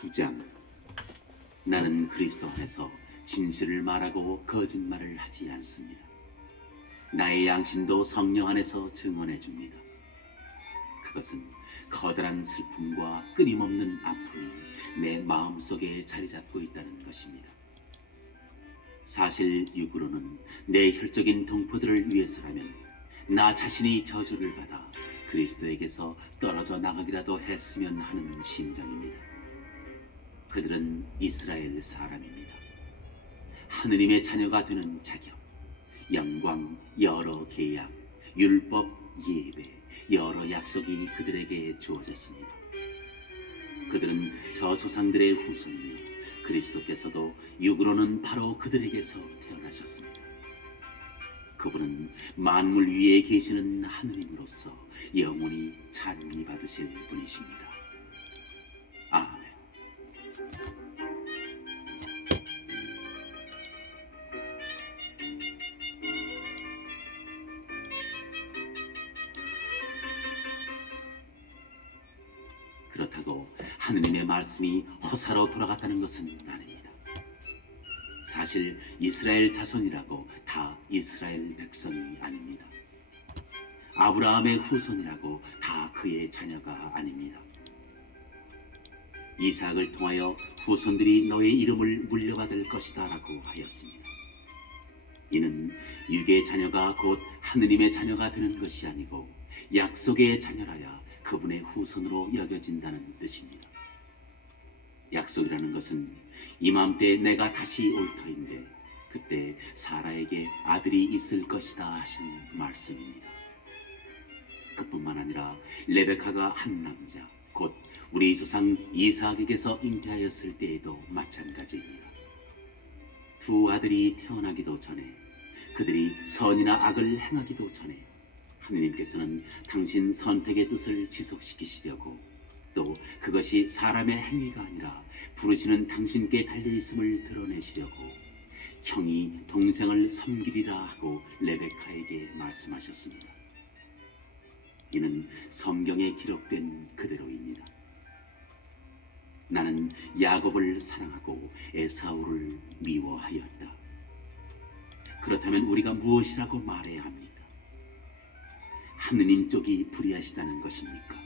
9장. 나는 그리스도 안에서 진실을 말하고 거짓말을 하지 않습니다. 나의 양심도 성령 안에서 증언해 줍니다. 그것은 커다란 슬픔과 끊임없는 아픔이 내 마음속에 자리 잡고 있다는 것입니다. 사실 육으로는 내 혈적인 동포들을 위해서라면 나 자신이 저주를 받아 그리스도에게서 떨어져 나가기라도 했으면 하는 심정입니다. 그들은 이스라엘 사람입니다. 하느님의 자녀가 되는 자격, 영광, 여러 계약, 율법, 예배, 여러 약속이 그들에게 주어졌습니다. 그들은 저 조상들의 후손이며 그리스도께서도 육으로는 바로 그들에게서 태어나셨습니다. 그분은 만물 위에 계시는 하느님으로서 영원히 찬미 받으실 분이십니다. 아멘. 그렇다고 하느님의 말씀이 허사로 돌아갔다는 것은 아닙니다. 사실 이스라엘 자손이라고 다 이스라엘 백성이 아닙니다. 아브라함의 후손이라고 다 그의 자녀가 아닙니다. 이삭을 통하여 후손들이 너의 이름을 물려받을 것이다 라고 하였습니다. 이는 육의 자녀가 곧 하느님의 자녀가 되는 것이 아니고 약속의 자녀라야 그분의 후손으로 여겨진다는 뜻입니다. 약속이라는 것은 이맘때 내가 다시 올 터인데 그때 사라에게 아들이 있을 것이다 하신 말씀입니다. 그뿐만 아니라 레베카가 한 남자 곧 우리 조상 이삭에게서 잉태하였을 때에도 마찬가지입니다. 두 아들이 태어나기도 전에 그들이 선이나 악을 행하기도 전에 하느님께서는 당신 선택의 뜻을 지속시키시려고 또 그것이 사람의 행위가 아니라 부르시는 당신께 달려있음을 드러내시려고 형이 동생을 섬기리라 하고 레베카에게 말씀하셨습니다. 이는 성경에 기록된 그대로입니다. 나는 야곱을 사랑하고 에사우를 미워하였다. 그렇다면 우리가 무엇이라고 말해야 합니까? 하느님 쪽이 불의하시다는 것입니까?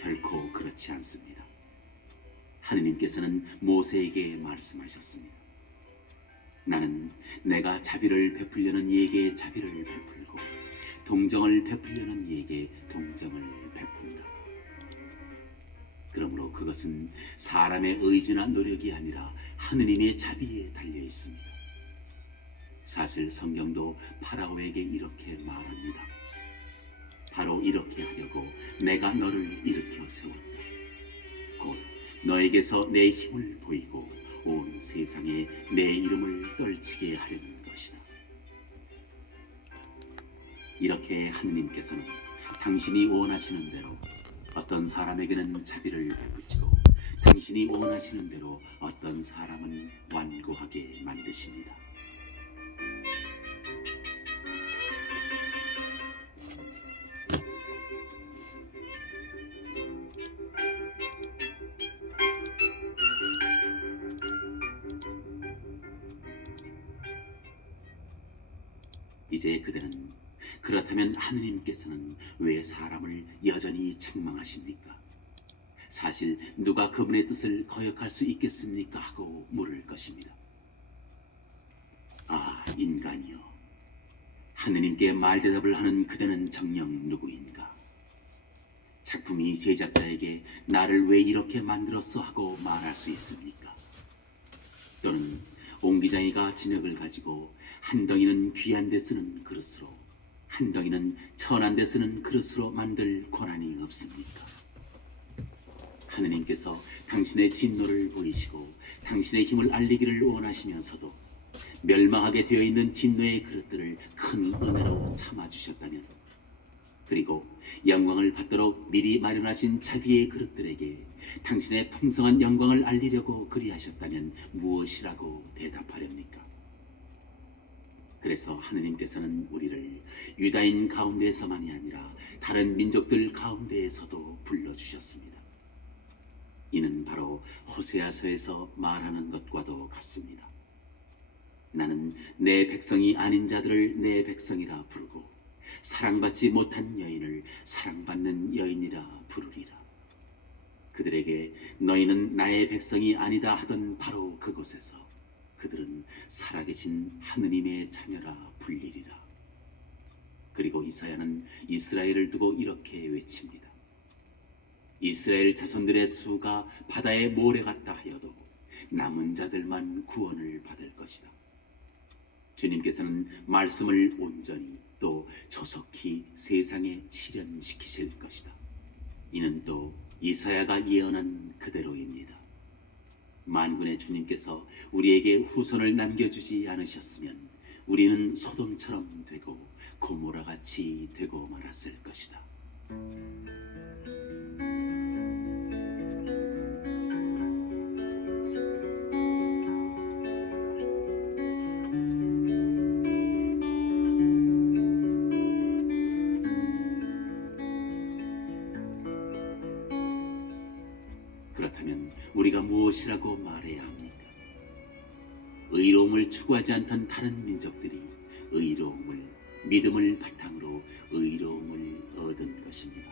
결코 그렇지 않습니다. 하느님께서는 모세에게 말씀하셨습니다. 나는 내가 자비를 베풀려는 이에게 자비를 베풀고 동정을 베풀려는 이에게 동정을 베푼다. 그러므로 그것은 사람의 의지나 노력이 아니라 하느님의 자비에 달려 있습니다. 사실 성경도 파라오에게 이렇게 말합니다. 바로 이렇게 하려고 내가 너를 일으켜 세웠다. 곧 너에게서 내 힘을 보이고 온 세상에 내 이름을 떨치게 하려는 것이다. 이렇게 하느님께서는 당신이 원하시는 대로 어떤 사람에게는 자비를 베푸시고 당신이 원하시는 대로 어떤 사람은 완고하게 만드십니다. 이제 그대는 그렇다면 하느님께서는 왜 사람을 여전히 책망하십니까? 사실 누가 그분의 뜻을 거역할 수 있겠습니까? 하고 물을 것입니다. 아, 인간이여, 하느님께 말대답을 하는 그대는 정녕 누구인가? 작품이 제작자에게 나를 왜 이렇게 만들었어 하고 말할 수 있습니까? 또는 옹기장이가 진흙을 가지고 한 덩이는 귀한 데 쓰는 그릇으로 한 덩이는 천한 데 쓰는 그릇으로 만들 권한이 없습니까? 하느님께서 당신의 진노를 보이시고 당신의 힘을 알리기를 원하시면서도 멸망하게 되어 있는 진노의 그릇들을 큰 은혜로 참아주셨다면, 그리고 영광을 받도록 미리 마련하신 자비의 그릇들에게 당신의 풍성한 영광을 알리려고 그리하셨다면 무엇이라고 대답하렵니까? 그래서 하느님께서는 우리를 유다인 가운데에서만이 아니라 다른 민족들 가운데에서도 불러주셨습니다. 이는 바로 호세아서에서 말하는 것과도 같습니다. 나는 내 백성이 아닌 자들을 내 백성이라 부르고 사랑받지 못한 여인을 사랑받는 여인이라 부르리라. 그들에게 너희는 나의 백성이 아니다 하던 바로 그곳에서 그들은 살아계신 하느님의 자녀라 불리리라. 그리고 이사야는 이스라엘을 두고 이렇게 외칩니다. 이스라엘 자손들의 수가 바다의 모래 같다 하여도 남은 자들만 구원을 받을 것이다. 주님께서는 말씀을 온전히 또 조속히 세상에 실현시키실 것이다. 이는 또 이사야가 예언한 그대로입니다. 만군의 주님께서 우리에게 후손을 남겨주지 않으셨으면 우리는 소돔처럼 되고 고모라같이 되고 말았을 것이다. 그렇다면 우리가 무엇이라고 말해야 합니까? 의로움을 추구하지 않던 다른 민족들이 믿음을 바탕으로 의로움을 얻은 것입니다.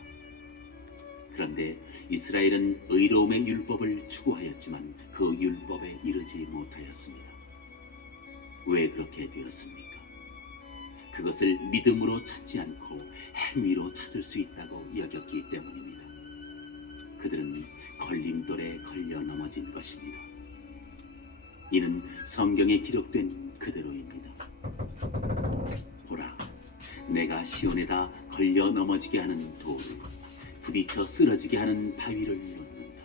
그런데 이스라엘은 의로움의 율법을 추구하였지만 그 율법에 이르지 못하였습니다. 왜 그렇게 되었습니까? 그것을 믿음으로 찾지 않고 행위로 찾을 수 있다고 여겼기 때문입니다. 그들은 걸림돌에 걸려 넘어진 것입니다. 이는 성경에 기록된 그대로입니다. 보라, 내가 시온에다 걸려 넘어지게 하는 돌을 부딪혀 쓰러지게 하는 바위를 놓는다.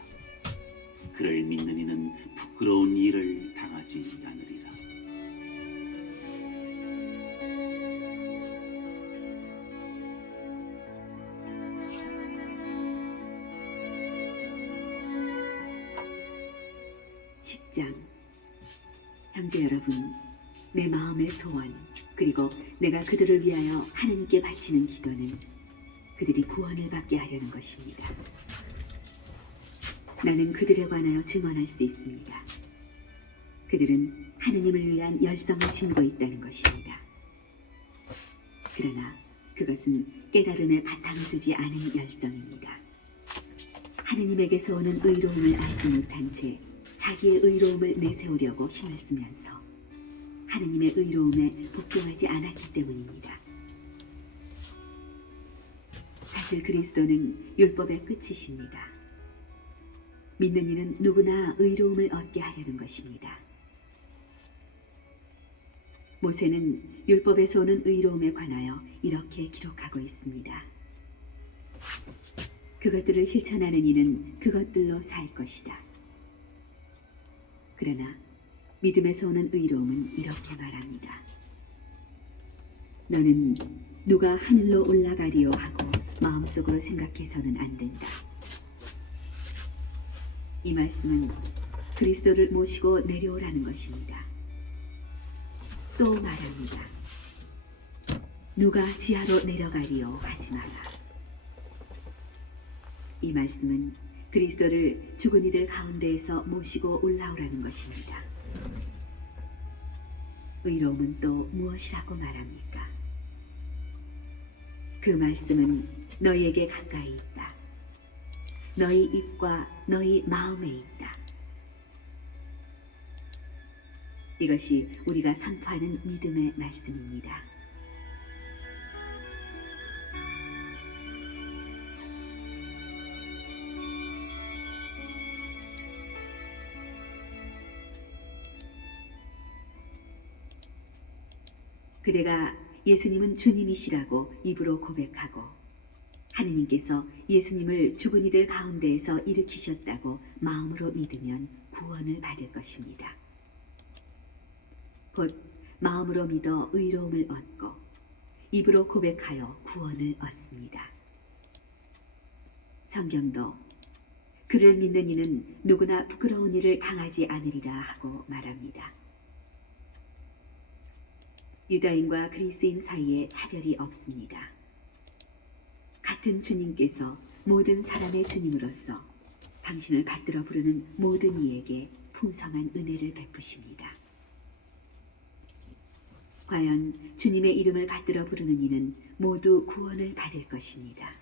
그를 믿는 이는 부끄러운 일을 당하지 않으리라. 형제 여러분, 내 마음의 소원 그리고 내가 그들을 위하여 하나님께 바치는 기도는 그들이 구원을 받게 하려는 것입니다. 나는 그들에 관하여 증언할 수 있습니다. 그들은 하느님을 위한 열성을 지니고 있다는 것입니다. 그러나 그것은 깨달음에 바탕을 두지 않은 열성입니다. 하느님에게서 오는 의로움을 알지 못한 채 자기의 의로움을 내세우려고 힘을 쓰면서 하느님의 의로움에 복종하지 않았기 때문입니다. 사실 그리스도는 율법의 끝이십니다. 믿는 이는 누구나 의로움을 얻게 하려는 것입니다. 모세는 율법에서 오는 의로움에 관하여 이렇게 기록하고 있습니다. 그것들을 실천하는 이는 그것들로 살 것이다. 그러나 믿음에서 오는 의로움은 이렇게 말합니다. 너는 누가 하늘로 올라가리요 하고 마음속으로 생각해서는 안 된다. 이 말씀은 그리스도를 모시고 내려오라는 것입니다. 또 말합니다. 누가 지하로 내려가리요 하지 마라. 이 말씀은 그리스도를 죽은 이들 가운데에서 모시고 올라오라는 것입니다. 의로움은 또 무엇이라고 말합니까? 그 말씀은 너희에게 가까이 있다. 너희 입과 너희 마음에 있다. 이것이 우리가 선포하는 믿음의 말씀입니다. 그대가 예수님은 주님이시라고 입으로 고백하고 하느님께서 예수님을 죽은 이들 가운데에서 일으키셨다고 마음으로 믿으면 구원을 받을 것입니다. 곧 마음으로 믿어 의로움을 얻고 입으로 고백하여 구원을 얻습니다. 성경도 그를 믿는 이는 누구나 부끄러운 일을 당하지 않으리라 하고 말합니다. 유다인과 그리스인 사이에 차별이 없습니다. 같은 주님께서 모든 사람의 주님으로서 당신을 받들어 부르는 모든 이에게 풍성한 은혜를 베푸십니다. 과연 주님의 이름을 받들어 부르는 이는 모두 구원을 받을 것입니다.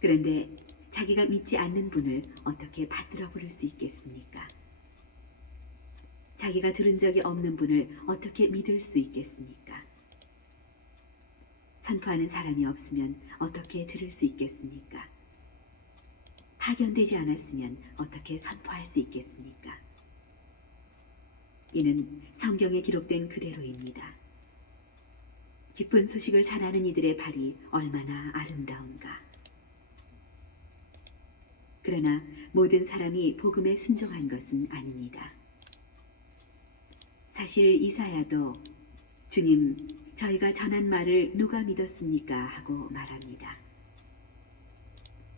그런데 자기가 믿지 않는 분을 어떻게 받들어 부를 수 있겠습니까? 자기가 들은 적이 없는 분을 어떻게 믿을 수 있겠습니까? 선포하는 사람이 없으면 어떻게 들을 수 있겠습니까? 파견되지 않았으면 어떻게 선포할 수 있겠습니까? 이는 성경에 기록된 그대로입니다. 기쁜 소식을 전하는 이들의 발이 얼마나 아름다운가. 그러나 모든 사람이 복음에 순종한 것은 아닙니다. 사실 이사야도 주님, 저희가 전한 말을 누가 믿었습니까? 하고 말합니다.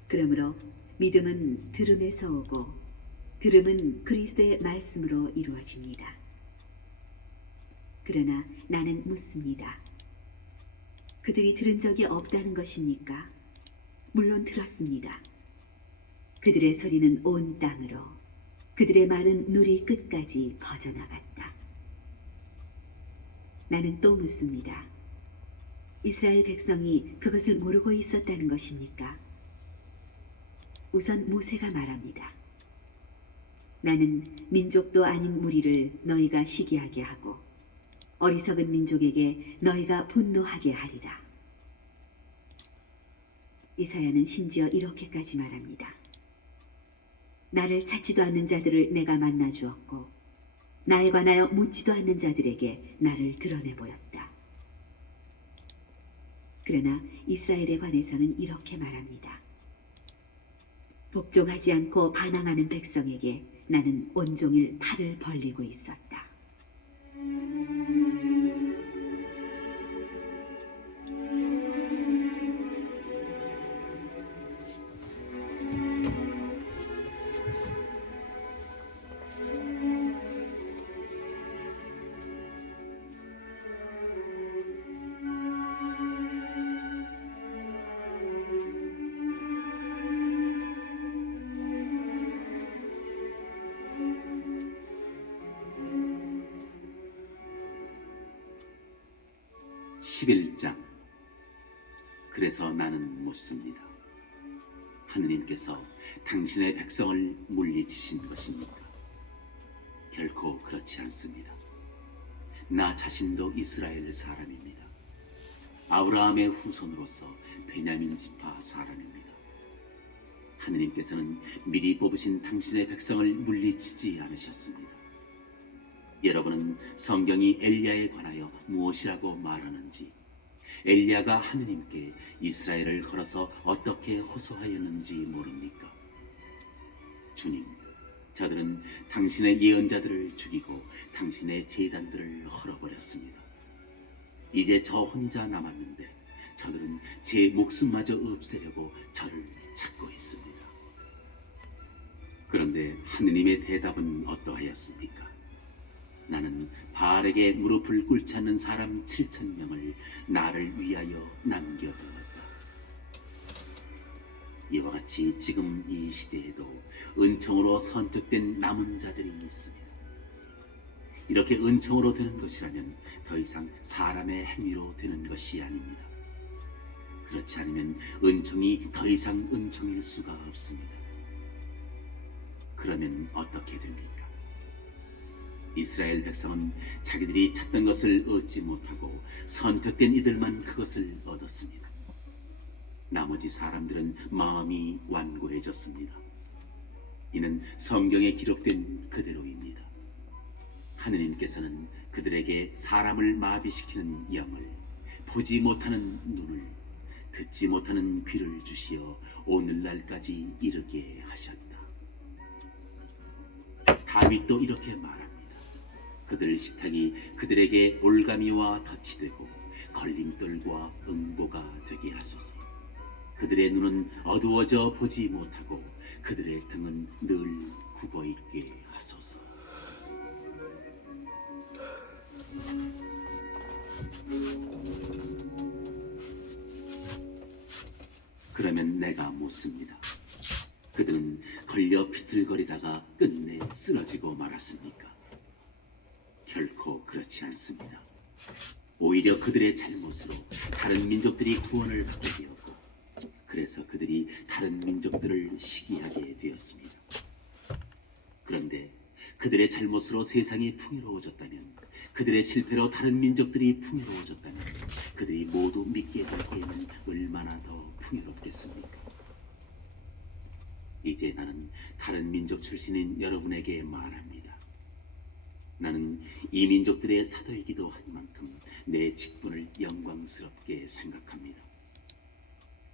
그러므로 믿음은 들음에서 오고 들음은 그리스도의 말씀으로 이루어집니다. 그러나 나는 묻습니다. 그들이 들은 적이 없다는 것입니까? 물론 들었습니다. 그들의 소리는 온 땅으로, 그들의 말은 누리 끝까지 퍼져나갔다. 나는 또 묻습니다. 이스라엘 백성이 그것을 모르고 있었다는 것입니까? 우선 모세가 말합니다. 나는 민족도 아닌 무리를 너희가 시기하게 하고 어리석은 민족에게 너희가 분노하게 하리라. 이사야는 심지어 이렇게까지 말합니다. 나를 찾지도 않는 자들을 내가 만나 주었고 나에 관하여 묻지도 않는 자들에게 나를 드러내 보였다. 그러나 이스라엘에 관해서는 이렇게 말합니다. 복종하지 않고 반항하는 백성에게 나는 온종일 팔을 벌리고 있었다. 11장. 그래서 나는 묻습니다. 하느님께서 당신의 백성을 물리치신 것입니까? 결코 그렇지 않습니다. 나 자신도 이스라엘 사람입니다. 아브라함의 후손으로서 베냐민 지파 사람입니다. 하느님께서는 미리 뽑으신 당신의 백성을 물리치지 않으셨습니다. 여러분은 성경이 엘리야에 관하여 무엇이라고 말하는지, 엘리야가 하느님께 이스라엘을 걸어서 어떻게 호소하였는지 모릅니까? 주님, 저들은 당신의 예언자들을 죽이고 당신의 제단들을 헐어버렸습니다. 이제 저 혼자 남았는데 저들은 제 목숨마저 없애려고 저를 찾고 있습니다. 그런데 하느님의 대답은 어떠하였습니까? 나는 바알에게 무릎을 꿇지 않는 사람 7,000명을 나를 위하여 남겨두었다. 이와 같이 지금 이 시대에도 은총으로 선택된 남은 자들이 있습니다. 이렇게 은총으로 되는 것이라면 더 이상 사람의 행위로 되는 것이 아닙니다. 그렇지 않으면 은총이 더 이상 은총일 수가 없습니다. 그러면 어떻게 됩니까? 이스라엘 백성은 자기들이 찾던 것을 얻지 못하고 선택된 이들만 그것을 얻었습니다. 나머지 사람들은 마음이 완고해졌습니다. 이는 성경에 기록된 그대로입니다. 하느님께서는 그들에게 사람을 마비시키는 영을, 보지 못하는 눈을, 듣지 못하는 귀를 주시어 오늘날까지 이르게 하셨다. 다윗도 이렇게 말합니다. 그들 식탁이 그들에게 올가미와 덫이 되고 걸림돌과 응보가 되게 하소서. 그들의 눈은 어두워져 보지 못하고 그들의 등은 늘 굽어 있게 하소서. 그러면 내가 묻습니다. 그들은 걸려 비틀거리다가 끝내 쓰러지고 말았습니까? 결코 그렇지 않습니다. 오히려 그들의 잘못으로 다른 민족들이 구원을 받게 되었고, 그래서 그들이 다른 민족들을 시기하게 되었습니다. 그런데 그들의 잘못으로 세상이 풍요로워졌다면, 그들의 실패로 다른 민족들이 풍요로워졌다면, 그들이 모두 믿게 될 때에는 얼마나 더 풍요롭겠습니까? 이제 나는 다른 민족 출신인 여러분에게 말합니다. 나는 이 민족들의 사도이기도 한 만큼 내 직분을 영광스럽게 생각합니다.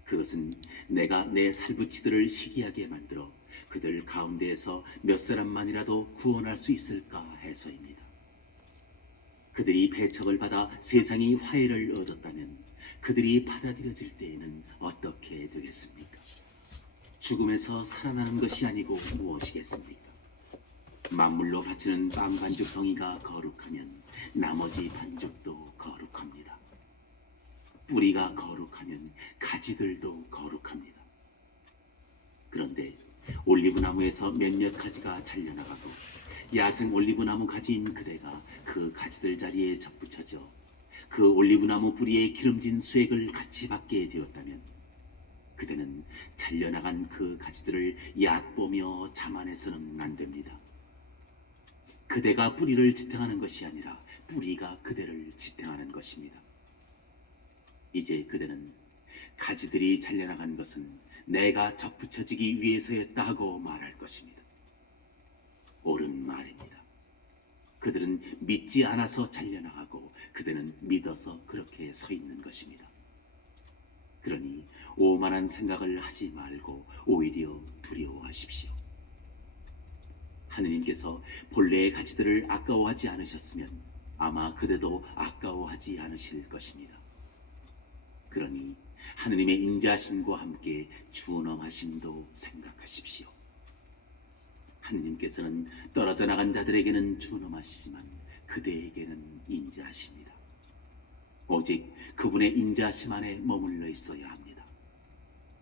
그것은 내가 내 살부치들을 시기하게 만들어 그들 가운데에서 몇 사람만이라도 구원할 수 있을까 해서입니다. 그들이 배척을 받아 세상이 화해를 얻었다면 그들이 받아들여질 때에는 어떻게 되겠습니까? 죽음에서 살아나는 것이 아니고 무엇이겠습니까? 만물로 바치는 빵 반죽 덩이가 거룩하면 나머지 반죽도 거룩합니다. 뿌리가 거룩하면 가지들도 거룩합니다. 그런데 올리브나무에서 몇몇 가지가 잘려나가고 야생 올리브나무 가지인 그대가 그 가지들 자리에 접붙여져 그 올리브나무 뿌리에 기름진 수액을 같이 받게 되었다면, 그대는 잘려나간 그 가지들을 얕보며 자만해서는 안 됩니다. 그대가 뿌리를 지탱하는 것이 아니라 뿌리가 그대를 지탱하는 것입니다. 이제 그대는 가지들이 잘려나간 것은 내가 접붙여지기 위해서였다 하고 말할 것입니다. 옳은 말입니다. 그들은 믿지 않아서 잘려나가고 그대는 믿어서 그렇게 서 있는 것입니다. 그러니 오만한 생각을 하지 말고 오히려 두려워하십시오. 하느님께서 본래의 가지들을 아까워하지 않으셨으면 아마 그대도 아까워하지 않으실 것입니다. 그러니 하느님의 인자하심과 함께 준엄하심도 생각하십시오. 하느님께서는 떨어져 나간 자들에게는 준엄하시지만 그대에게는 인자하십니다. 오직 그분의 인자하심 안에 머물러 있어야 합니다.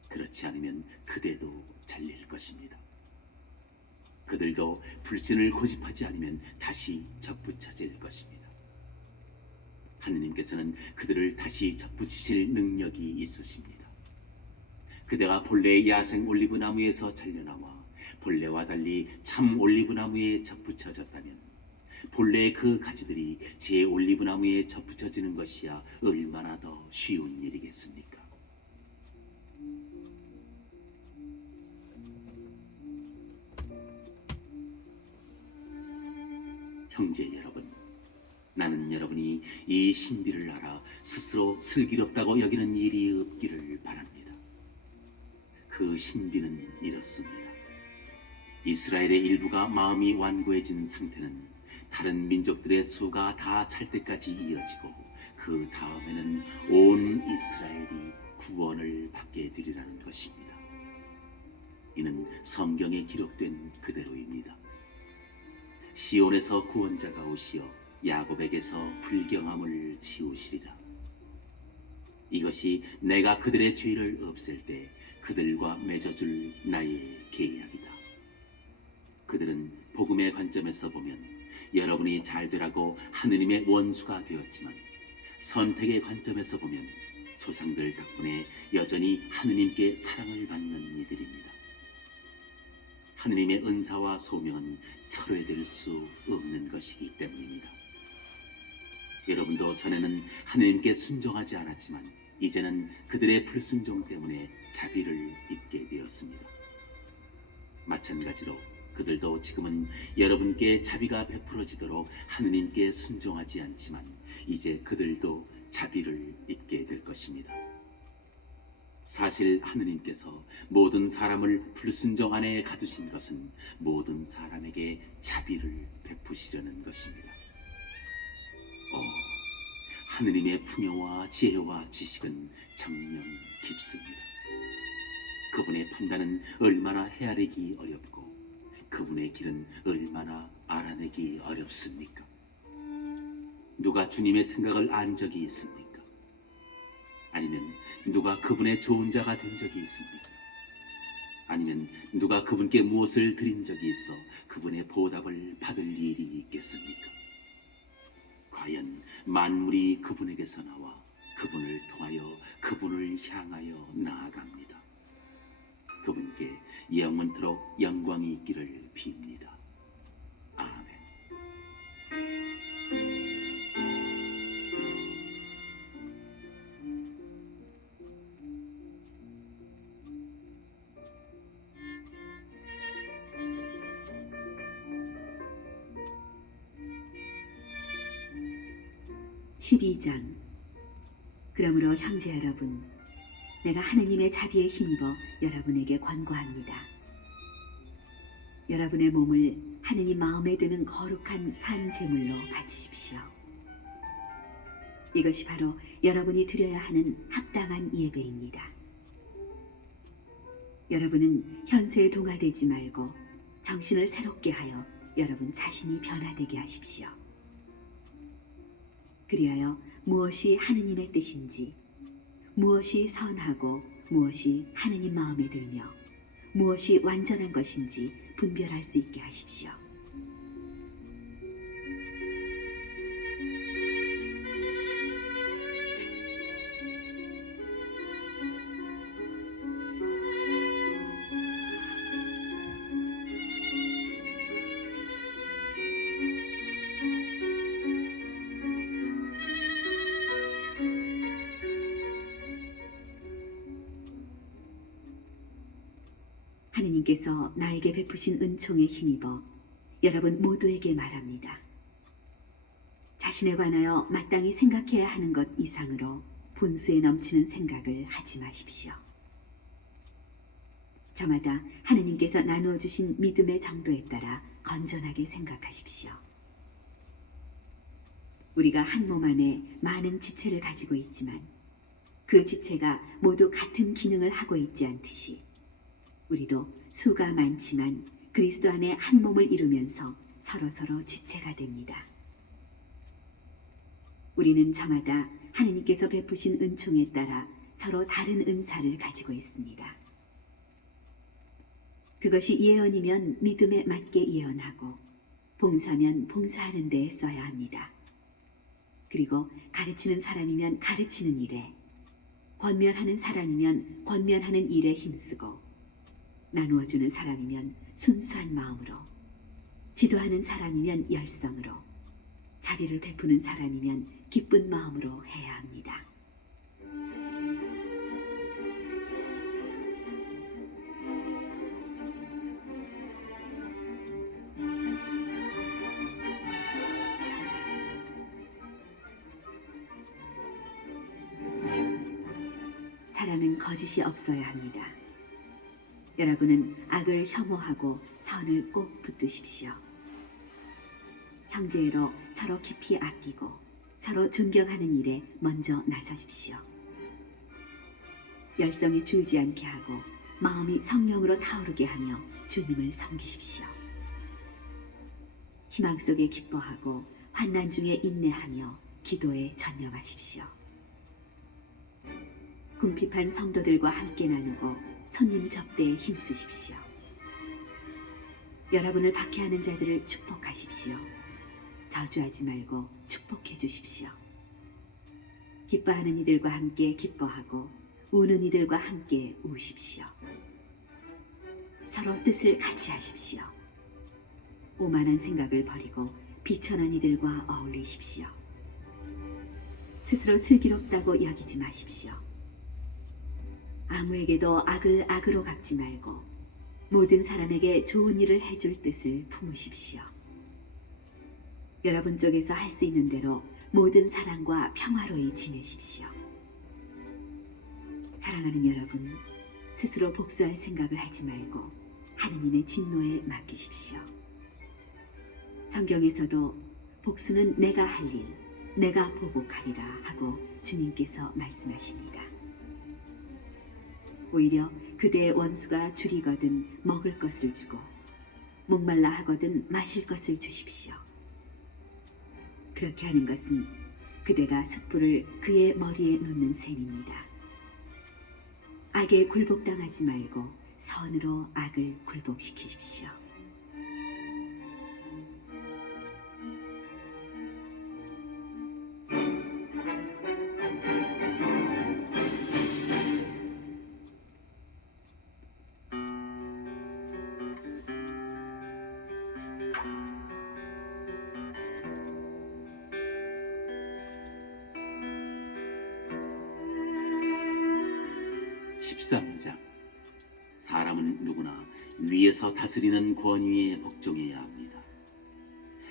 그렇지 않으면 그대도 잘릴 것입니다. 그들도 불신을 고집하지 않으면 다시 접붙여질 것입니다. 하느님께서는 그들을 다시 접붙이실 능력이 있으십니다. 그대가 본래의 야생 올리브 나무에서 잘려나와 본래와 달리 참 올리브 나무에 접붙여졌다면 본래의 그 가지들이 제 올리브 나무에 접붙여지는 것이야 얼마나 더 쉬운 일이겠습니까? 형제 여러분, 나는 여러분이 이 신비를 알아 스스로 슬기롭다고 여기는 일이 없기를 바랍니다. 그 신비는 이렇습니다. 이스라엘의 일부가 마음이 완고해진 상태는 다른 민족들의 수가 다 찰 때까지 이어지고 그 다음에는 온 이스라엘이 구원을 받게 되리라는 것입니다. 이는 성경에 기록된 그대로입니다. 시온에서 구원자가 오시어 야곱에게서 불경함을 치우시리라. 이것이 내가 그들의 죄를 없앨 때 그들과 맺어줄 나의 계약이다. 그들은 복음의 관점에서 보면 여러분이 잘 되라고 하느님의 원수가 되었지만, 선택의 관점에서 보면 조상들 덕분에 여전히 하느님께 사랑을 받는 이들입니다. 하느님의 은사와 소명은 철회될 수 없는 것이기 때문입니다. 여러분도 전에는 하느님께 순종하지 않았지만 이제는 그들의 불순종 때문에 자비를 입게 되었습니다. 마찬가지로 그들도 지금은 여러분께 자비가 베풀어지도록 하느님께 순종하지 않지만 이제 그들도 자비를 입게 될 것입니다. 사실 하느님께서 모든 사람을 불순종 안에 가두신 것은 모든 사람에게 자비를 베푸시려는 것입니다. 하느님의 풍요와 지혜와 지식은 정녕 깊습니다. 그분의 판단은 얼마나 헤아리기 어렵고 그분의 길은 얼마나 알아내기 어렵습니까? 누가 주님의 생각을 안 적이 있습니까? 아니면 누가 그분의 좋은 자가 된 적이 있습니까? 아니면 누가 그분께 무엇을 드린 적이 있어 그분의 보답을 받을 일이 있겠습니까? 과연 만물이 그분에게서 나와 그분을 통하여 그분을 향하여 나아갑니다. 그분께 영원토록 영광이 있기를 빕니다. 아멘. 12장. 그러므로 형제 여러분, 내가 하느님의 자비에 힘입어 여러분에게 권고합니다. 여러분의 몸을 하느님 마음에 드는 거룩한 산 제물로 바치십시오. 이것이 바로 여러분이 드려야 하는 합당한 예배입니다. 여러분은 현세에 동화되지 말고 정신을 새롭게 하여 여러분 자신이 변화되게 하십시오. 그리하여 무엇이 하느님의 뜻인지, 무엇이 선하고 무엇이 하느님 마음에 들며 무엇이 완전한 것인지 분별할 수 있게 하십시오. 하느님께서 나에게 베푸신 은총에 힘입어 여러분 모두에게 말합니다. 자신에 관하여 마땅히 생각해야 하는 것 이상으로 분수에 넘치는 생각을 하지 마십시오. 저마다 하느님께서 나누어 주신 믿음의 정도에 따라 건전하게 생각하십시오. 우리가 한 몸 안에 많은 지체를 가지고 있지만 그 지체가 모두 같은 기능을 하고 있지 않듯이 우리도 수가 많지만 그리스도 안에 한 몸을 이루면서 서로서로 지체가 됩니다. 우리는 저마다 하느님께서 베푸신 은총에 따라 서로 다른 은사를 가지고 있습니다. 그것이 예언이면 믿음에 맞게 예언하고 봉사면 봉사하는 데에 써야 합니다. 그리고 가르치는 사람이면 가르치는 일에, 권면하는 사람이면 권면하는 일에 힘쓰고 나누어주는 사람이면 순수한 마음으로, 지도하는 사람이면 열성으로, 자비를 베푸는 사람이면 기쁜 마음으로 해야 합니다. 사랑은 거짓이 없어야 합니다. 여러분은 악을 혐오하고 선을 꼭 붙드십시오. 형제로 서로 깊이 아끼고 서로 존경하는 일에 먼저 나서십시오. 열성이 줄지 않게 하고 마음이 성령으로 타오르게 하며 주님을 섬기십시오. 희망 속에 기뻐하고 환난 중에 인내하며 기도에 전념하십시오. 궁핍한 성도들과 함께 나누고 손님 접대에 힘쓰십시오. 여러분을 박해하는 자들을 축복하십시오. 저주하지 말고 축복해 주십시오. 기뻐하는 이들과 함께 기뻐하고 우는 이들과 함께 우십시오. 서로 뜻을 같이 하십시오. 오만한 생각을 버리고 비천한 이들과 어울리십시오. 스스로 슬기롭다고 여기지 마십시오. 아무에게도 악을 악으로 갚지 말고 모든 사람에게 좋은 일을 해줄 뜻을 품으십시오. 여러분 쪽에서 할 수 있는 대로 모든 사람과 평화로이 지내십시오. 사랑하는 여러분, 스스로 복수할 생각을 하지 말고 하느님의 진노에 맡기십시오. 성경에서도 복수는 내가 할 일, 내가 보복하리라 하고 주님께서 말씀하십니다. 오히려 그대의 원수가 줄이거든 먹을 것을 주고 목말라 하거든 마실 것을 주십시오. 그렇게 하는 것은 그대가 숯불을 그의 머리에 놓는 셈입니다. 악에 굴복당하지 말고 선으로 악을 굴복시키십시오. (13장) 사람은 누구나 위에서 다스리는 권위에 복종해야 합니다.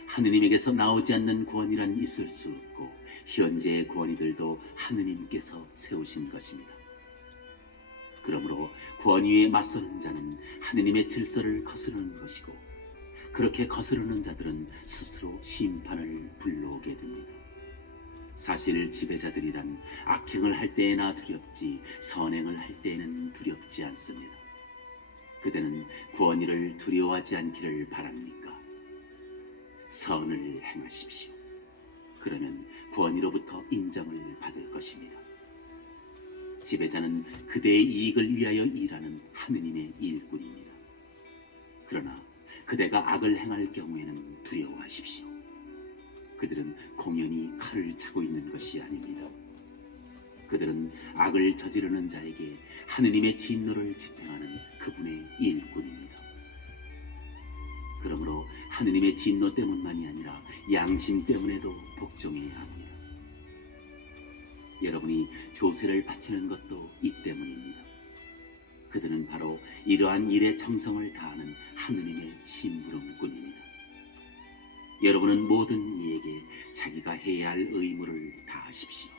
하느님에게서 나오지 않는 권위란 있을 수 없고 현재의 권위들도 하느님께서 세우신 것입니다. 그러므로 권위에 맞서는 자는 하느님의 질서를 거스르는 것이고, 그렇게 거스르는 자들은 스스로 심판을 불러오게 됩니다. 사실 지배자들이란 악행을 할 때에나 두렵지 선행을 할 때에는 두렵지 않습니다. 그대는 권위를 두려워하지 않기를 바랍니까? 선을 행하십시오. 그러면 권위로부터 인정을 받을 것입니다. 지배자는 그대의 이익을 위하여 일하는 하느님의 일꾼입니다. 그러나 그대가 악을 행할 경우에는 두려워하십시오. 그들은 공연히 칼을 차고 있는 것이 아닙니다. 그들은 악을 저지르는 자에게 하느님의 진노를 집행하는 그분의 일꾼입니다. 그러므로 하느님의 진노 때문만이 아니라 양심 때문에도 복종해야 합니다. 여러분이 조세를 바치는 것도 이 때문입니다. 그들은 바로 이러한 일에 정성을 다하는 하느님의 심부름꾼입니다. 여러분은 모든 이에게 자기가 해야 할 의무를 다하십시오.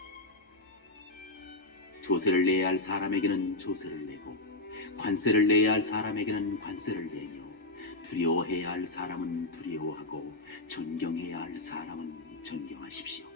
조세를 내야 할 사람에게는 조세를 내고, 관세를 내야 할 사람에게는 관세를 내며, 두려워해야 할 사람은 두려워하고 존경해야 할 사람은 존경하십시오.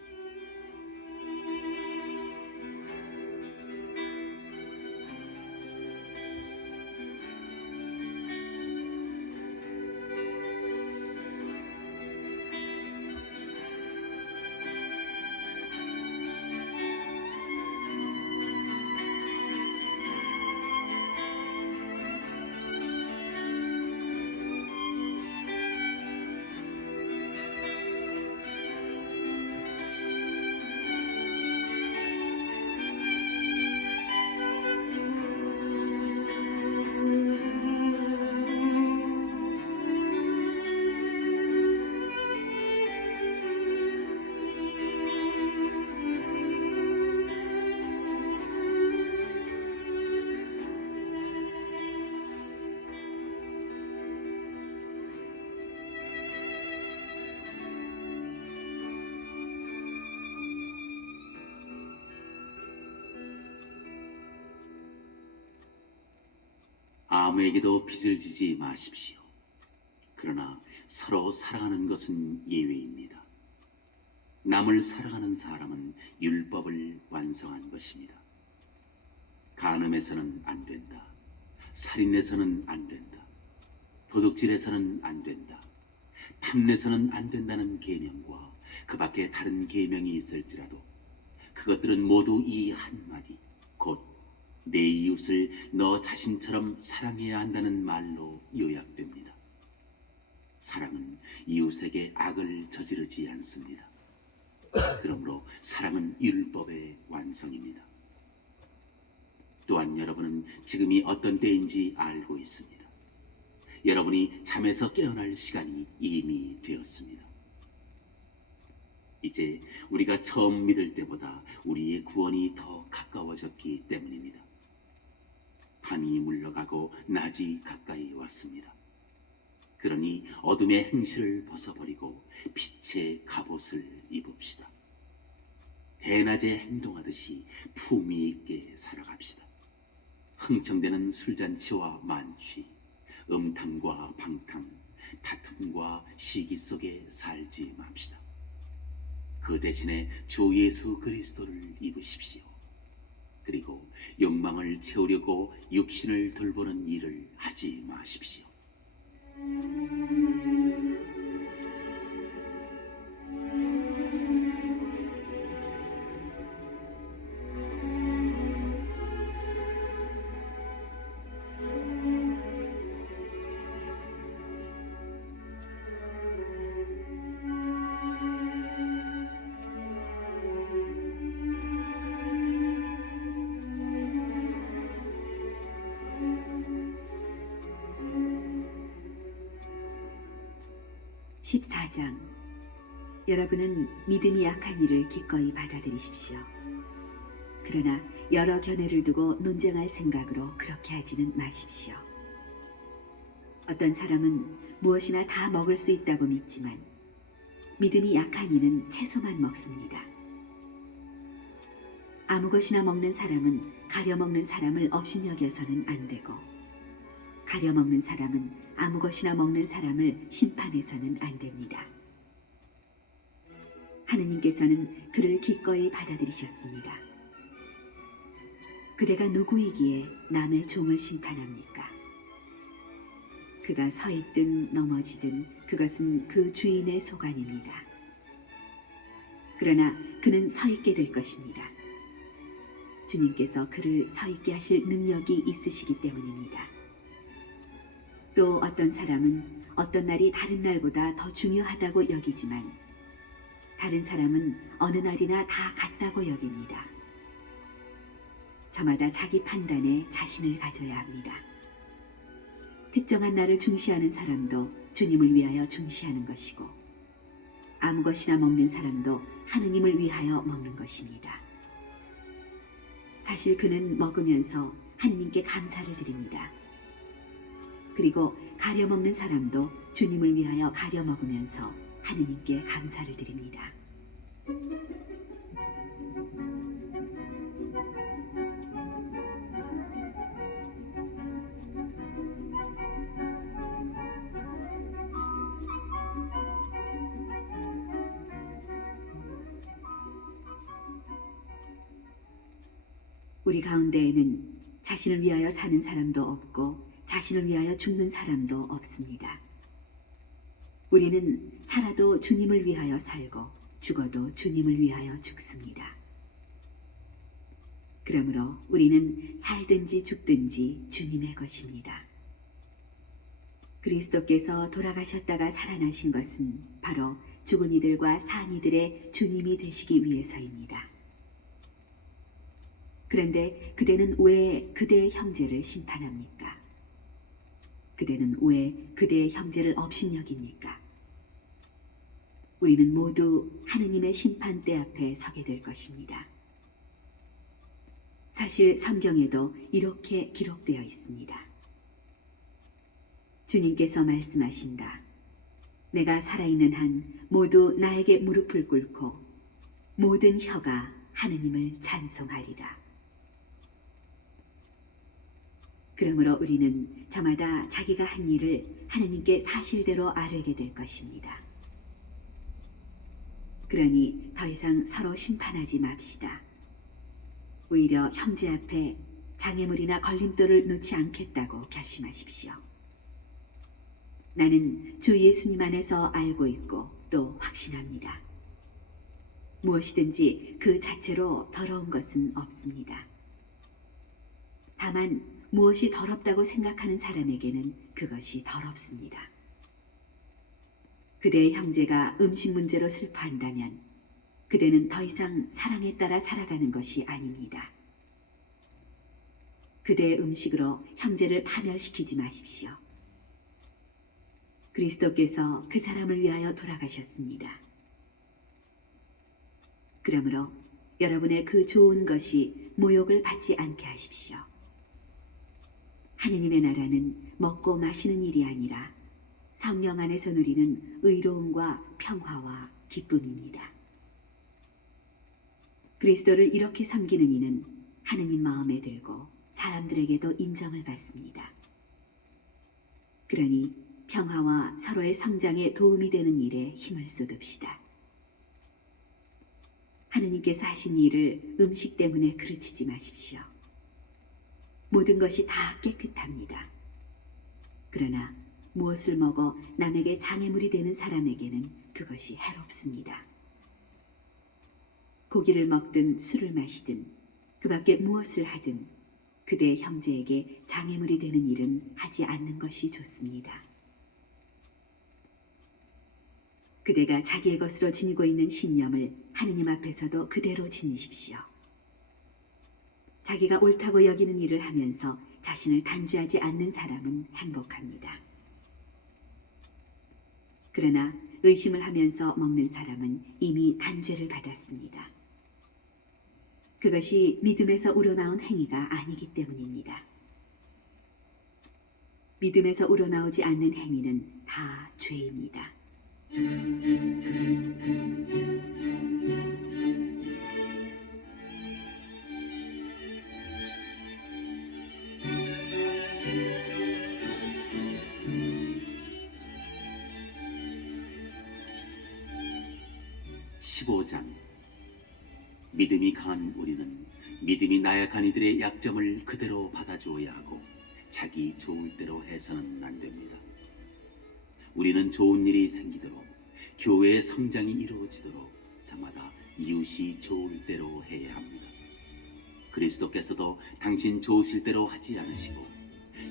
아무에게도 빚을 지지 마십시오. 그러나 서로 사랑하는 것은 예외입니다. 남을 사랑하는 사람은 율법을 완성한 것입니다. 간음해서는 안 된다. 살인해서는 안 된다. 도둑질해서는 안 된다. 탐내서는 안 된다는 계명과 그 밖에 다른 계명이 있을지라도 그것들은 모두 이 한마디, 곧 내 이웃을 너 자신처럼 사랑해야 한다는 말로 요약됩니다. 사랑은 이웃에게 악을 저지르지 않습니다. 그러므로 사랑은 율법의 완성입니다. 또한 여러분은 지금이 어떤 때인지 알고 있습니다. 여러분이 잠에서 깨어날 시간이 이미 되었습니다. 이제 우리가 처음 믿을 때보다 우리의 구원이 더 가까워졌기 때문입니다. 밤이 물러가고 낮이 가까이 왔습니다. 그러니 어둠의 행실을 벗어버리고 빛의 갑옷을 입읍시다. 대낮에 행동하듯이 품위 있게 살아갑시다. 흥청대는 술잔치와 만취, 음탕과 방탕, 다툼과 시기 속에 살지 맙시다. 그 대신에 주 예수 그리스도를 입으십시오. 그리고 욕망을 채우려고 육신을 돌보는 일을 하지 마십시오. 14장. 여러분은 믿음이 약한 이를 기꺼이 받아들이십시오. 그러나 여러 견해를 두고 논쟁할 생각으로 그렇게 하지는 마십시오. 어떤 사람은 무엇이나 다 먹을 수 있다고 믿지만 믿음이 약한 이는 채소만 먹습니다. 아무 것이나 먹는 사람은 가려 먹는 사람을 업신여겨서는 안 되고, 가려 먹는 사람은 아무 것이나 먹는 사람을 심판해서는 안 됩니다. 하느님께서는 그를 기꺼이 받아들이셨습니다. 그대가 누구이기에 남의 종을 심판합니까? 그가 서 있든 넘어지든 그것은 그 주인의 소관입니다. 그러나 그는 서 있게 될 것입니다. 주님께서 그를 서 있게 하실 능력이 있으시기 때문입니다. 또 어떤 사람은 어떤 날이 다른 날보다 더 중요하다고 여기지만 다른 사람은 어느 날이나 다 같다고 여깁니다. 저마다 자기 판단에 자신을 가져야 합니다. 특정한 날을 중시하는 사람도 주님을 위하여 중시하는 것이고, 아무 것이나 먹는 사람도 하느님을 위하여 먹는 것입니다. 사실 그는 먹으면서 하느님께 감사를 드립니다. 그리고 가려 먹는 사람도 주님을 위하여 가려 먹으면서 하느님께 감사를 드립니다. 우리 가운데에는 자신을 위하여 사는 사람도 없고 자신을 위하여 죽는 사람도 없습니다. 우리는 살아도 주님을 위하여 살고 죽어도 주님을 위하여 죽습니다. 그러므로 우리는 살든지 죽든지 주님의 것입니다. 그리스도께서 돌아가셨다가 살아나신 것은 바로 죽은 이들과 산 이들의 주님이 되시기 위해서입니다. 그런데 그대는 왜 그대의 형제를 심판합니까? 그대는 왜 그대의 형제를 업신여깁니까? 우리는 모두 하느님의 심판대 앞에 서게 될 것입니다. 사실 성경에도 이렇게 기록되어 있습니다. 주님께서 말씀하신다. 내가 살아있는 한 모두 나에게 무릎을 꿇고 모든 혀가 하느님을 찬송하리라. 그러므로 우리는 저마다 자기가 한 일을 하느님께 사실대로 아뢰게 될 것입니다. 그러니 더 이상 서로 심판하지 맙시다. 오히려 형제 앞에 장애물이나 걸림돌을 놓지 않겠다고 결심하십시오. 나는 주 예수님 안에서 알고 있고 또 확신합니다. 무엇이든지 그 자체로 더러운 것은 없습니다. 다만 무엇이 더럽다고 생각하는 사람에게는 그것이 더럽습니다. 그대의 형제가 음식 문제로 슬퍼한다면 그대는 더 이상 사랑에 따라 살아가는 것이 아닙니다. 그대의 음식으로 형제를 파멸시키지 마십시오. 그리스도께서 그 사람을 위하여 돌아가셨습니다. 그러므로 여러분의 그 좋은 것이 모욕을 받지 않게 하십시오. 하느님의 나라는 먹고 마시는 일이 아니라 성령 안에서 누리는 의로움과 평화와 기쁨입니다. 그리스도를 이렇게 섬기는 이는 하느님 마음에 들고 사람들에게도 인정을 받습니다. 그러니 평화와 서로의 성장에 도움이 되는 일에 힘을 쏟읍시다. 하느님께서 하신 일을 음식 때문에 그르치지 마십시오. 모든 것이 다 깨끗합니다. 그러나 무엇을 먹어 남에게 장애물이 되는 사람에게는 그것이 해롭습니다. 고기를 먹든 술을 마시든 그 밖에 무엇을 하든 그대의 형제에게 장애물이 되는 일은 하지 않는 것이 좋습니다. 그대가 자기의 것으로 지니고 있는 신념을 하느님 앞에서도 그대로 지니십시오. 자기가 옳다고 여기는 일을 하면서 자신을 단죄하지 않는 사람은 행복합니다. 그러나 의심을 하면서 먹는 사람은 이미 단죄를 받았습니다. 그것이 믿음에서 우러나온 행위가 아니기 때문입니다. 믿음에서 우러나오지 않는 행위는 다 죄입니다. 15장. 믿음이 강한 우리는 믿음이 나약한 이들의 약점을 그대로 받아주어야 하고 자기 좋을 대로 해서는 안 됩니다. 우리는 좋은 일이 생기도록 교회의 성장이 이루어지도록 저마다 이웃이 좋을 대로 해야 합니다. 그리스도께서도 당신 좋으실 대로 하지 않으시고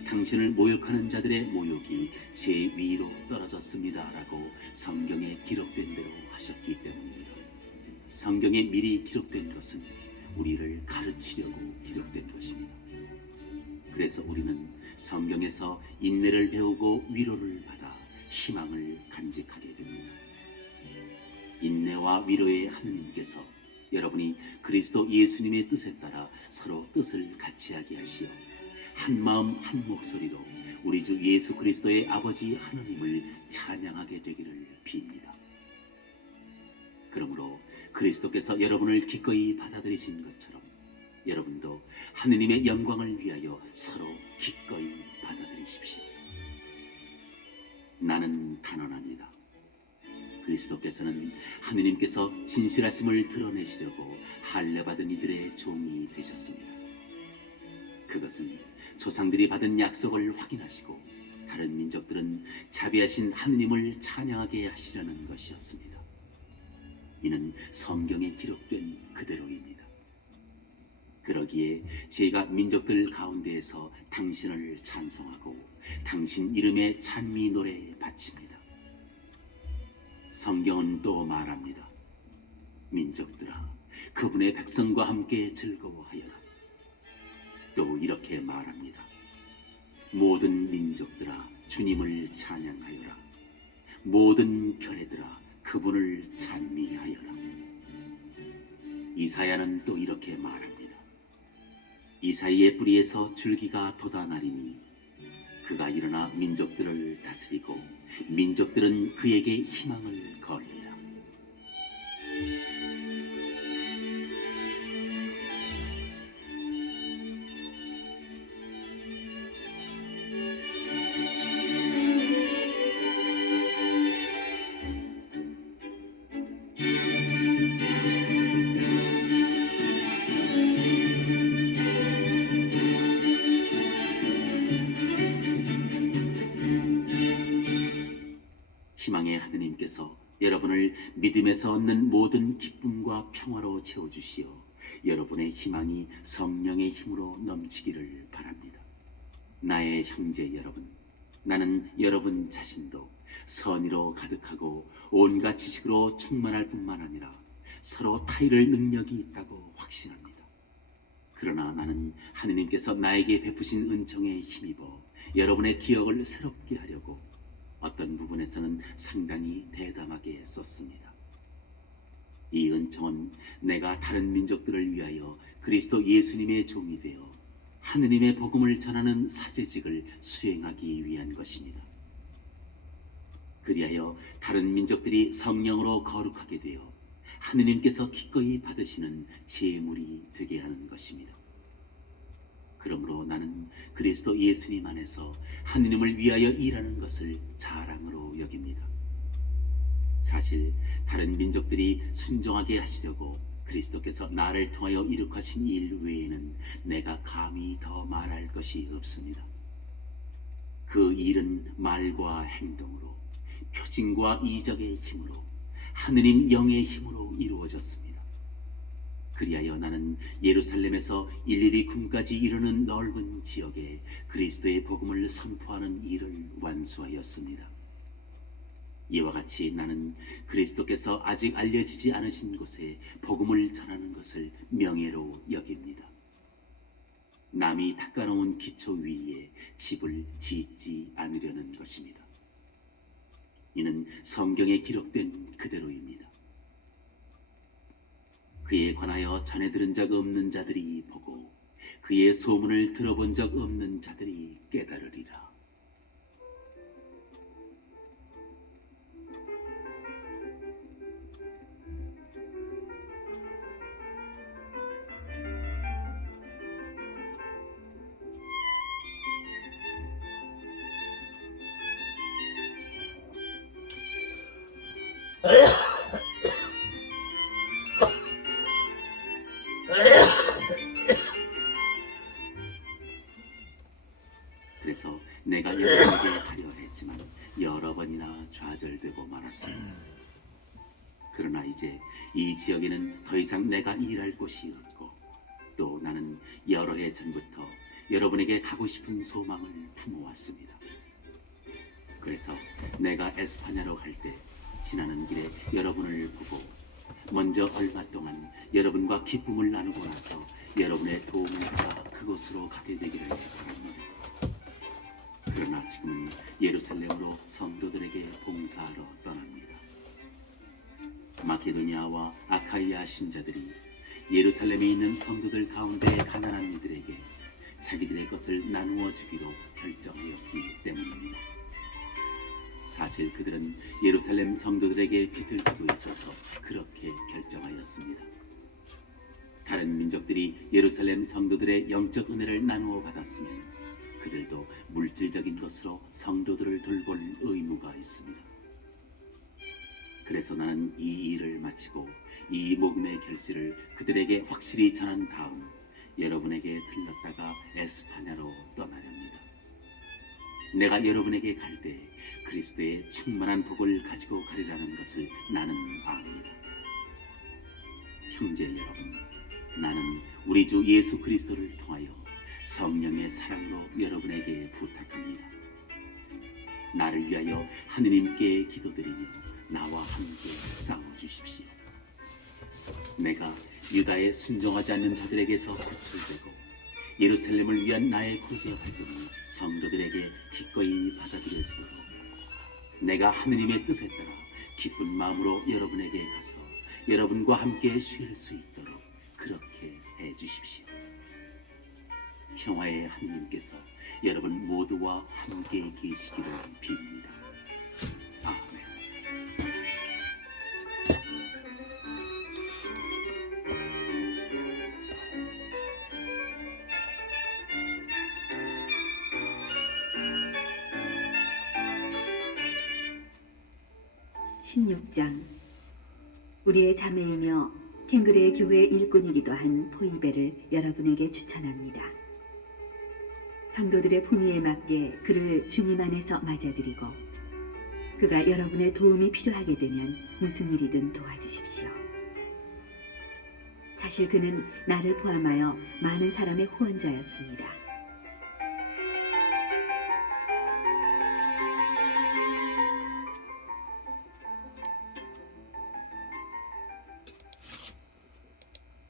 당신을 모욕하는 자들의 모욕이 제 위로 떨어졌습니다 라고 성경에 기록된 대로 하셨기 때문입니다. 성경에 미리 기록된 것은 우리를 가르치려고 기록된 것입니다. 그래서 우리는 성경에서 인내를 배우고 위로를 받아 희망을 간직하게 됩니다. 인내와 위로의 하느님께서 여러분이 그리스도 예수님의 뜻에 따라 서로 뜻을 같이하게 하시어 한 마음 한 목소리로 우리 주 예수 그리스도의 아버지 하느님을 찬양하게 되기를 빕니다. 그러므로 그리스도께서 여러분을 기꺼이 받아들이신 것처럼 여러분도 하느님의 영광을 위하여 서로 기꺼이 받아들이십시오. 나는 단언합니다. 그리스도께서는 하느님께서 진실하심을 드러내시려고 할례받은 이들의 종이 되셨습니다. 그것은 조상들이 받은 약속을 확인하시고 다른 민족들은 자비하신 하느님을 찬양하게 하시려는 것이었습니다. 이는 성경에 기록된 그대로입니다. 그러기에 제가 민족들 가운데에서 당신을 찬송하고 당신 이름의 찬미 노래 바칩니다. 성경은 또 말합니다. 민족들아, 그분의 백성과 함께 즐거워하여라. 또 이렇게 말합니다. 모든 민족들아, 주님을 찬양하여라. 모든 결애들아, 그분을 찬미하여라. 이사야는 또 이렇게 말합니다. 이사이의 뿌리에서 줄기가 돋아나리니 그가 일어나 민족들을 다스리고 민족들은 그에게 희망을 걸리라. 희망의 하느님께서 여러분을 믿음에서 얻는 모든 기쁨과 평화로 채워주시어 여러분의 희망이 성령의 힘으로 넘치기를 바랍니다. 나의 형제 여러분, 나는 여러분 자신도 선의로 가득하고 온갖 지식으로 충만할 뿐만 아니라 서로 타일을 능력이 있다고 확신합니다. 그러나 나는 하느님께서 나에게 베푸신 은총에 힘입어 여러분의 기억을 새롭게 하려고 어떤 부분에서는 상당히 대담하게 썼습니다. 이 은총은 내가 다른 민족들을 위하여 그리스도 예수님의 종이 되어 하느님의 복음을 전하는 사제직을 수행하기 위한 것입니다. 그리하여 다른 민족들이 성령으로 거룩하게 되어 하느님께서 기꺼이 받으시는 제물이 되게 하는 것입니다. 그러므로 나는 그리스도 예수님 안에서 하느님을 위하여 일하는 것을 자랑으로 여깁니다. 사실 다른 민족들이 순종하게 하시려고 그리스도께서 나를 통하여 이룩하신 일 외에는 내가 감히 더 말할 것이 없습니다. 그 일은 말과 행동으로, 표징과 이적의 힘으로, 하느님 영의 힘으로 이루어졌습니다. 그리하여 나는 예루살렘에서 일일이 굼까지 이르는 넓은 지역에 그리스도의 복음을 선포하는 일을 완수하였습니다. 이와 같이 나는 그리스도께서 아직 알려지지 않으신 곳에 복음을 전하는 것을 명예로 여깁니다. 남이 닦아놓은 기초 위에 집을 짓지 않으려는 것입니다. 이는 성경에 기록된 그대로입니다. 그에 관하여 전해 들은 적 없는 자들이 보고 그의 소문을 들어본 적 없는 자들이 깨달으리라. 그래서 내가 여러분에게 하려 했지만 여러 번이나 좌절되고 말았습니다. 그러나 이제 이 지역에는 더 이상 내가 일할 곳이 없고 또 나는 여러 해 전부터 여러분에게 가고 싶은 소망을 품어왔습니다. 그래서 내가 에스파냐로 갈 때 지나는 길에 여러분을 보고 먼저 얼마 동안 여러분과 기쁨을 나누고 나서 여러분의 도움을 받아 그곳으로 가게 되기를 바랍니다. 그러나 지금은 예루살렘으로 성도들에게 봉사하러 떠납니다. 마케도니아와 아카이아 신자들이 예루살렘에 있는 성도들 가운데 가난한 이들에게 자기들의 것을 나누어 주기로 결정하였기 때문입니다. 사실 그들은 예루살렘 성도들에게 빚을 지고 있어서 그렇게 결정하였습니다. 다른 민족들이 예루살렘 성도들의 영적 은혜를 나누어 받았으면 그들도 물질적인 것으로 성도들을 돌볼 의무가 있습니다. 그래서 나는 이 일을 마치고 이 복음의 결실을 그들에게 확실히 전한 다음 여러분에게 들렀다가 에스파냐로 떠나렵니다. 내가 여러분에게 갈 때 그리스도의 충만한 복을 가지고 가리라는 것을 나는 압니다. 형제 여러분, 나는 우리 주 예수 그리스도를 통하여 성령의 사랑으로 여러분에게 부탁합니다. 나를 위하여 하느님께 기도드리며 나와 함께 싸워주십시오. 내가 유다에 순종하지 않는 자들에게서 구출되고 예루살렘을 위한 나의 구제 활동이 성도들에게 기꺼이 받아들여지도록 내가 하느님의 뜻에 따라 기쁜 마음으로 여러분에게 가서 여러분과 함께 쉴 수 있도록 그렇게 해주십시오. 평화의 하느님께서 여러분 모두와 함께 계시기를 빕니다. 아멘. 16장. 우리의 자매이며 캥그레의 교회 일꾼이기도 한 포이베를 여러분에게 추천합니다. 성도들의 품위에 맞게 그를 주님 안에서 맞아들이고 그가 여러분의 도움이 필요하게 되면 무슨 일이든 도와주십시오. 사실 그는 나를 포함하여 많은 사람의 후원자였습니다.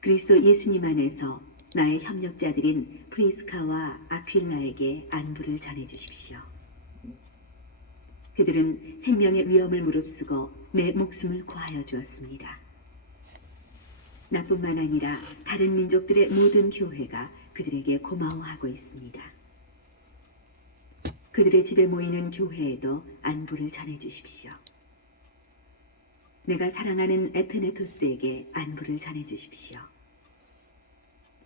그리스도 예수님 안에서 나의 협력자들인 프리스카와 아퀼라에게 안부를 전해주십시오. 그들은 생명의 위험을 무릅쓰고 내 목숨을 구하여 주었습니다. 나뿐만 아니라 다른 민족들의 모든 교회가 그들에게 고마워하고 있습니다. 그들의 집에 모이는 교회에도 안부를 전해주십시오. 내가 사랑하는 에페네토스에게 안부를 전해주십시오.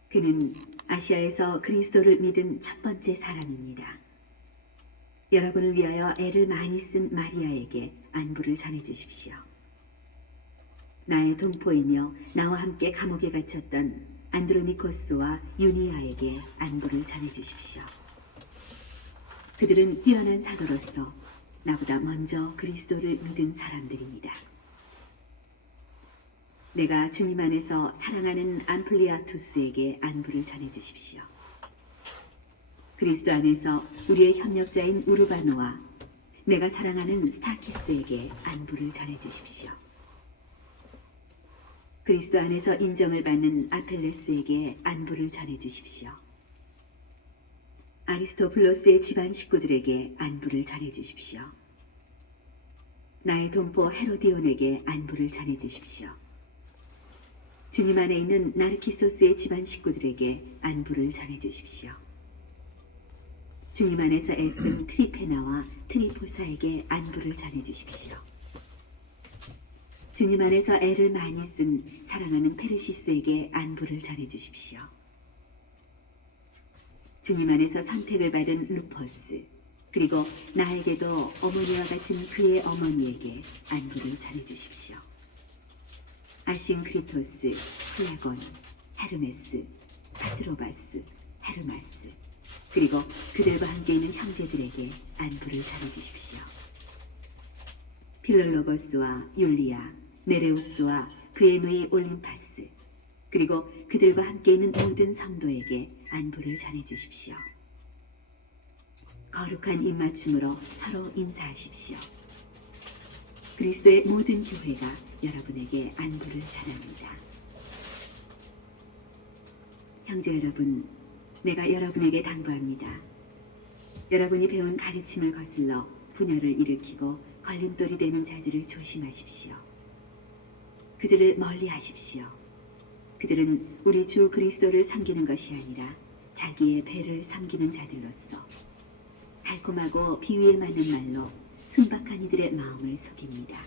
그는 아시아에서 그리스도를 믿은 첫 번째 사람입니다. 여러분을 위하여 애를 많이 쓴 마리아에게 안부를 전해주십시오. 나의 동포이며 나와 함께 감옥에 갇혔던 안드로니코스와 유니아에게 안부를 전해주십시오. 그들은 뛰어난 사도로서 나보다 먼저 그리스도를 믿은 사람들입니다. 내가 주님 안에서 사랑하는 암플리아투스에게 안부를 전해주십시오. 그리스도 안에서 우리의 협력자인 우르바노와 내가 사랑하는 스타키스에게 안부를 전해주십시오. 그리스도 안에서 인정을 받는 아펠레스에게 안부를 전해주십시오. 아리스토블로스의 집안 식구들에게 안부를 전해주십시오. 나의 동포 헤로디온에게 안부를 전해 주십시오. 주님 안에 있는 나르키소스의 집안 식구들에게 안부를 전해 주십시오. 주님 안에서 애쓴 트리페나와 트리포사에게 안부를 전해 주십시오. 주님 안에서 애를 많이 쓴 사랑하는 페르시스에게 안부를 전해 주십시오. 주님 안에서 선택을 받은 루퍼스, 그리고 나에게도 어머니와 같은 그의 어머니에게 안부를 전해 주십시오. 아싱크리토스, 플라곤, 헤르메스, 파트로바스, 헤르마스, 그리고 그들과 함께 있는 형제들에게 안부를 전해 주십시오. 필롤로고스와 율리아, 네레우스와 그의 누이 올림파스, 그리고 그들과 함께 있는 모든 성도에게 안부를 전해 주십시오. 거룩한 입맞춤으로 서로 인사하십시오. 그리스도의 모든 교회가 여러분에게 안부를 전합니다. 형제 여러분, 내가 여러분에게 당부합니다. 여러분이 배운 가르침을 거슬러 분열을 일으키고 걸림돌이 되는 자들을 조심하십시오. 그들을 멀리하십시오. 그들은 우리 주 그리스도를 섬기는 것이 아니라 자기의 배를 섬기는 자들로서 달콤하고 비위에 맞는 말로 순박한 이들의 마음을 속입니다.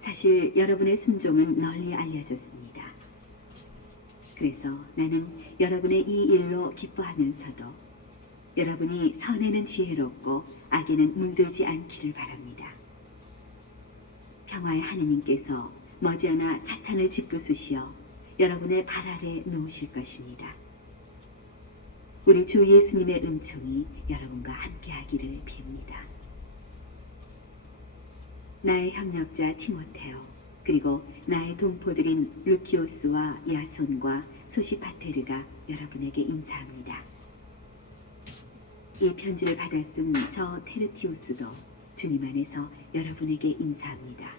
사실 여러분의 순종은 널리 알려졌습니다. 그래서 나는 여러분의 이 일로 기뻐하면서도 여러분이 선에는 지혜롭고 악에는 물들지 않기를 바랍니다. 평화의 하느님께서 머지않아 사탄을 짓부수시어 여러분의 발 아래 놓으실 것입니다. 우리 주 예수님의 은총이 여러분과 함께하기를 빕니다. 나의 협력자 티모테오, 그리고 나의 동포들인 루키오스와 야손과 소시파테르가 여러분에게 인사합니다. 이 편지를 받아 쓴 저 테르티우스도 주님 안에서 여러분에게 인사합니다.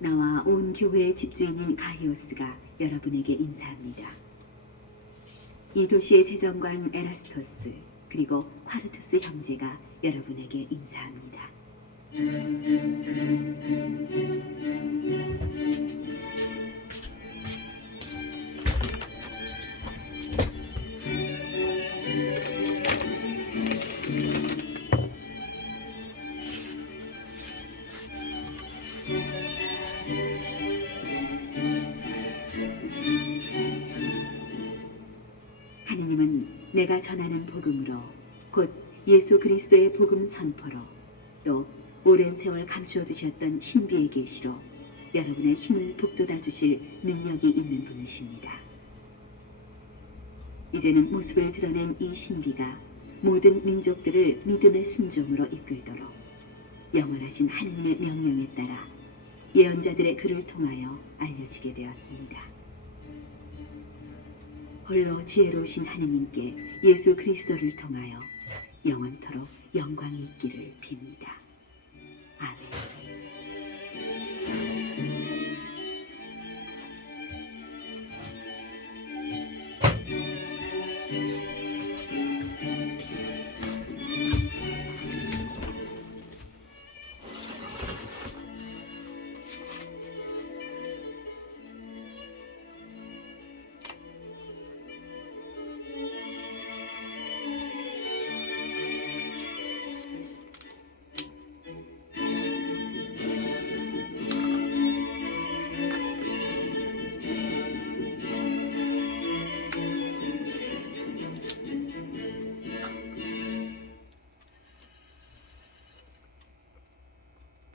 나와 온 교회의 집주인인 가이오스가 여러분에게 인사합니다. 이 도시의 재정관 에라스토스, 그리고 콰르투스 형제가 여러분에게 인사합니다. 하느님은 내가 전하는 복음으로, 곧 예수 그리스도의 복음 선포로, 또 오랜 세월 감추어 두셨던 신비의 계시로 여러분의 힘을 북돋아 주실 능력이 있는 분이십니다. 이제는 모습을 드러낸 이 신비가 모든 민족들을 믿음의 순종으로 이끌도록 영원하신 하느님의 명령에 따라 예언자들의 글을 통하여 알려지게 되었습니다. 홀로 지혜로우신 하느님께 예수 그리스도를 통하여 영원토록 영광이 있기를 빕니다. 아멘.